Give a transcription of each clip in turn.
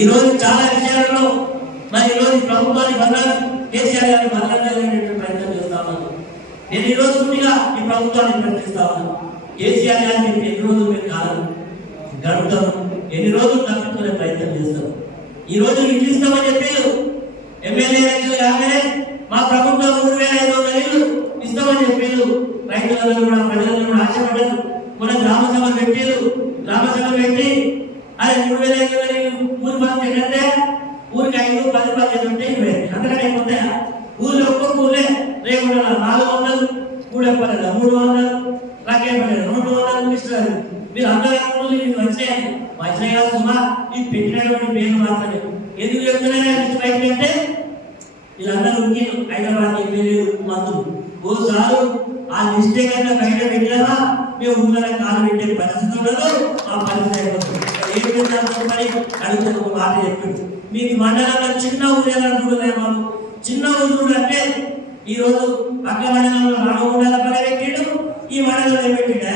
ఈరోజు చాలా విషయాలలో మరి ఈ రోజు ప్రభుత్వాన్ని బంగారు కేసీఆర్ గారిని బంగారు ప్రయత్నం చేస్తాను నేను ఈ రోజు ఈ ప్రభుత్వాన్ని ప్రశ్నిస్తా కేసీఆర్ గారిని మీరు ఎన్ని రోజులు మీరు కాలం గడుపుతాను ఎన్ని రోజులు తప్పించుకునే ప్రయత్నం చేస్తాను ఈ రోజు ఇల్లు ఇస్తామని చెప్పి ఎమ్మెల్యే రైతులు కాగానే మా ప్రభుత్వం మూడు వేల ఐదు వందల ఇల్లు ఇస్తామని చెప్పారు. రైతులందరూ కూడా ప్రజలందరూ కూడా ఆశపడ్డారు. మన గ్రామ సభ పెట్టారు. గ్రామ సభ పెట్టి అదే మూడు వేల ఐదు వేల ఇల్లు ఊరు మంది ఏంటంటే ఊరికి ఐదు పది పదిహేను ఉంటే ఇవే అంతకంటే అయిపోతాయా ఊళ్ళో ఒక్కొక్క ఊళ్ళే రేపు నాలుగు వందలు మూడు ఎప్పలేదు మూడు వందలు నాకేమలేదు రెండు వందలు ఇస్తారు మీరు అందరూ అనుకున్నది మీకు వచ్చినాయి వచ్చినాయి కాదు సుమా ఇది పెట్టినటువంటి పేరు మాత్రమే. ఎందుకు చెప్తున్నాయి బయటకి అంటే వీళ్ళందరూ ఉనికి హైదరాబాద్ ఎమ్మెల్యే మంత్రులు ఓసారి ఆ మిస్టేక్ అంతా బయట పెట్టారా మేము ఊళ్ళో కాలు పెట్టే పరిస్థితి ఉండదు ఆ పరిస్థితి అయిపోతుంది. ఏ విధంగా మరి? అడుగుతున్న ఒక మాట చెప్పింది మీకు మండలంలో చిన్న ఊరు ఎలా చూడలే వాళ్ళు చిన్న ఊరు అంటే ఈరోజు పక్క మండలంలో రామగుండాల పని పెట్టాడు. ఈ మండలంలో ఏం పెట్టిండా?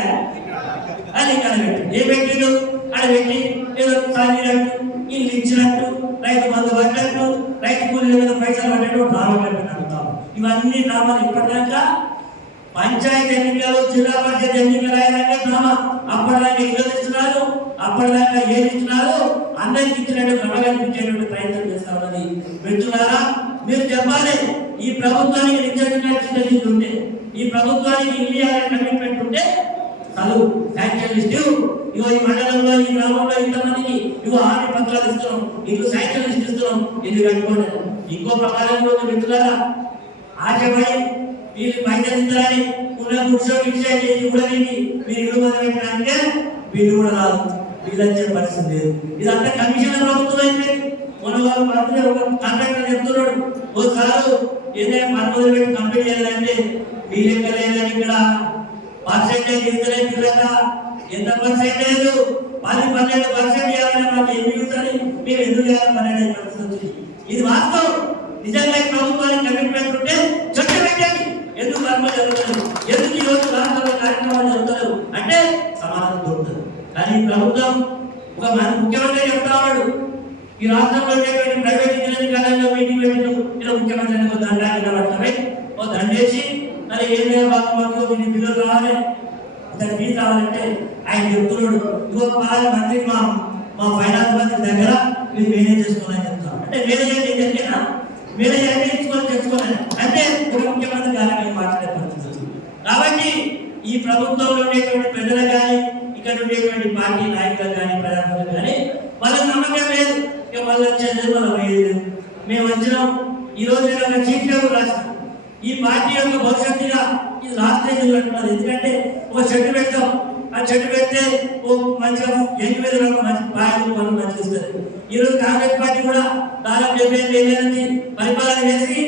అది ఇక్కడ పెట్టు ఏ పెట్టిండు? అక్కడ పెట్టి ఏదో తాగినట్టు ఇల్లు ఇచ్చినట్టు రైతు మందు పట్టినట్టు రైతు కూలీల మీద పైసలు పట్టినట్టు డ్రామా పెట్టినట్టు ఇవన్నీ డ్రామాలు ఇప్పటిదాకా పంచాయతీ ఎన్నికలు జిల్లా పరిషత్ ఎన్నికలు అయినాక డ్రామా అప్పటిదాకా ఇల్లు ఇస్తున్నారు అప్పటిదాకా ఏది ఇస్తున్నారు అందరికి ఇచ్చినట్టు క్రమ ప్రయత్నం చేస్తా ఉన్నది. మిత్రులారా మీరు చెప్పాలి ఈ ప్రభుత్వానికి నిజంగా ఉంటే ఈ ప్రభుత్వానికి ఇల్లు కమిట్మెంట్ ఉంటే చదువు శాంక్షన్ లిస్టు ఇగో ఈ మండలంలో ఈ గ్రామంలో ఇంతమందికి ఇగో ఆరు పత్రాలు ఇస్తున్నాం. ఇల్లు శాంక్షన్ లిస్ట్ ఇస్తున్నాం. ఇది కట్టుకోండి. ఇంకో ప్రకారం కూడా మిత్రులారా. ఆశపడి వీళ్ళు పైసలు ఇస్తారని ఉన్న కూర్చొని ఇచ్చే చేసి కూడా వీళ్ళు మీరు ఇల్లు మొదలెట్టడానికే వీళ్ళు కూడా రాదు. వీళ్ళు వచ్చే పరిస్థితి లేదు. ఇదంతా కమిషన్ ప్రభుత్వం అయితే మన వాళ్ళు మంత్రి ఒక కాంట్రాక్టర్ చెప్తున్నాడు ఓ సారు ఏదైనా పని మొదలు పెట్టి కంప్లీట్ చేయాలంటే మీ లెక్క లేదని ఇక్కడ పర్సెంటేజ్ ఇస్తలే పిల్లక ఎంత పర్సెంటేజ్? పది పన్నెండు పర్సెంట్ చేయాలని మాకు ఏమి ఉంటుంది మేము ఎందుకు చేయాలి? పన్నెండు పరిస్థితి ఇది వాస్తవం. నిజంగా ప్రభుత్వానికి కమిట్మెంట్ ఉంటే చట్ట ఎందుకు కర్మ జరుగుతుంది ఎందుకు ఈ రోజు రాష్ట్రంలో కార్యక్రమాలు జరుగుతారు అంటే సమాధానం దొరుకుతుంది కానీ ప్రభుత్వం ఒక మన ముఖ్యమంత్రి చెప్తా ఉన్నాడు. ఈ రాష్ట్రంలో ఉండేటువంటి ప్రైవేట్ ఇంజనీరింగ్ కాలేజీలో మీటింగ్ పెట్టిన ఇలా ముఖ్యమంత్రి ఒక దండాన్ని నిలబడతామే ఓ దండేసి మరి ఏం లేదు బాబు మాకు మీ పిల్లలు రావాలి. ఇతను ఫీజు రావాలంటే ఆయన చెప్తున్నాడు. ఇగో పలానా మంత్రి మా మా ఫైనాన్స్ మంత్రి దగ్గర మీరు మేనేజ్ చేసుకోవాలని చెప్తాం అంటే మేనేజ్ ఏం చెప్పినా మేనేజ్ అంటే ఇచ్చుకొని తెచ్చుకోవాలి అంటే ఒక ముఖ్యమంత్రి గారికి మాట్లాడే పరిస్థితి వచ్చింది కాబట్టి ఈ ప్రభుత్వంలో ఉండేటువంటి ప్రజలు కానీ ఇక్కడ ఉండేటువంటి పార్టీ నాయకులు కానీ ప్రజాప్రతినిధులు కానీ వాళ్ళకి నమ్మకం లేదు. ఇక వాళ్ళు వచ్చేది మనం లేదు. మేము వచ్చినాం. ఈ రోజు నేను చీఫ్ పేపర్ రాసిన. ఈ పార్టీ యొక్క భవిష్యత్తుగా ఇది లాస్ట్ స్టేజ్ అంటున్నారు. ఎందుకంటే ఒక చెట్టు పెడతాం. ఆ చెట్టు పెడితే ఓ మంచిగా ఎంగి మీద మంచి బాగా మనం మంచిగా ఈరోజు కాంగ్రెస్ పార్టీ కూడా దాదాపు డెబ్బై ఐదు ఏళ్ళ నుంచి పరిపాలన చేసి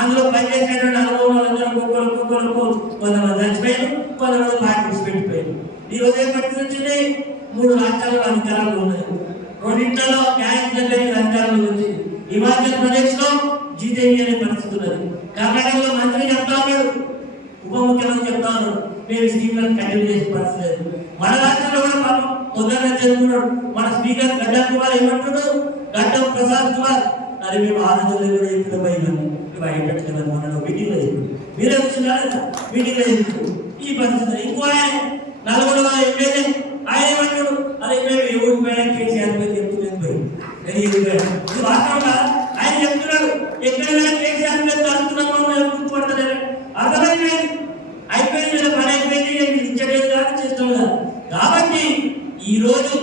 అందులో పనిచేసేటువంటి అనుభవం వాళ్ళందరూ ఒక్కొక్కరు ఒక్కొక్కరు కొంతమంది చచ్చిపోయారు కొంతమంది పార్టీ పెట్టిపోయారు ఈ రోజు ఏం పరిస్థితి మూడు రాష్ట్రాల్లో అధికారాలు ఉన్నాయి. రెండింటిలో న్యాయస్థానం అధికారాలు ఉంది. హిమాచల్ ప్రదేశ్లో జీతేవి అనే పరిస్థితి ఉన్నది. కర్ణాటకలో మంత్రి చెప్తా ఉన్నాడు. ఉప ముఖ్యమంత్రి చెప్తా ఉన్నాడు. మేము స్కీమ్లను కంటిన్యూ చేసే పరిస్థితి లేదు. మన రాష్ట్రంలో కూడా మనం తొందరగా జరుగుతున్నాడు మన స్పీకర్ గడ్డ కుమార్ ఏమంటున్నాడు? గడ్డం ప్రసాద్ కుమార్. మరి మేము ఆనందం రోజుల్లో కూడా చెప్పిన పోయినాం ఇవి అయ్యేటట్టు కదా మన మీటింగ్లో చెప్పి చేస్తున్నారు వచ్చినారు మీటింగ్ ఈ పరిస్థితి ఇంకో ఆయన నలుగురు ఎమ్మెల్యే ఆయన ఏమంటాడు అరే మేము ఎవరు మేడం కేసీఆర్ పేరు చెప్తున్నాను పోయి. ఇది వాస్తవంగా ఆయన చెప్తున్నాడు ఎక్కడైనా కేసీఆర్ పేరు తలుస్తున్నాము గుర్తుపడతలేదు అర్థమైపోయింది అయిపోయింది పని అయిపోయింది నేను ఇచ్చలేదు కానీ చేస్తాం కదా. కాబట్టి ఈరోజు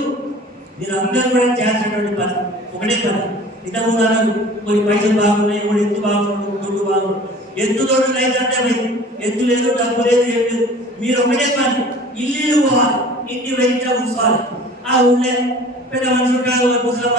మీరు అందరూ కూడా చేసినటువంటి పని ఒకటే పని. ఇంతకు ముందు అన్నారు కొన్ని పైసలు బాగున్నాయి కొన్ని ఎందుకు బాగున్నాడు దుడ్డు బాగున్నాడు ఎత్తు తోడు రైతుంటే మరి? లేదు డబ్బు లేదు ఏం లేదు? మీరు ఒకటే పని ఇల్లు పోవాలి ఇంటి వెంట కూర్చోవాలి. ఆ ఊళ్ళే పెద్ద మనుషులు కాదు ముసలి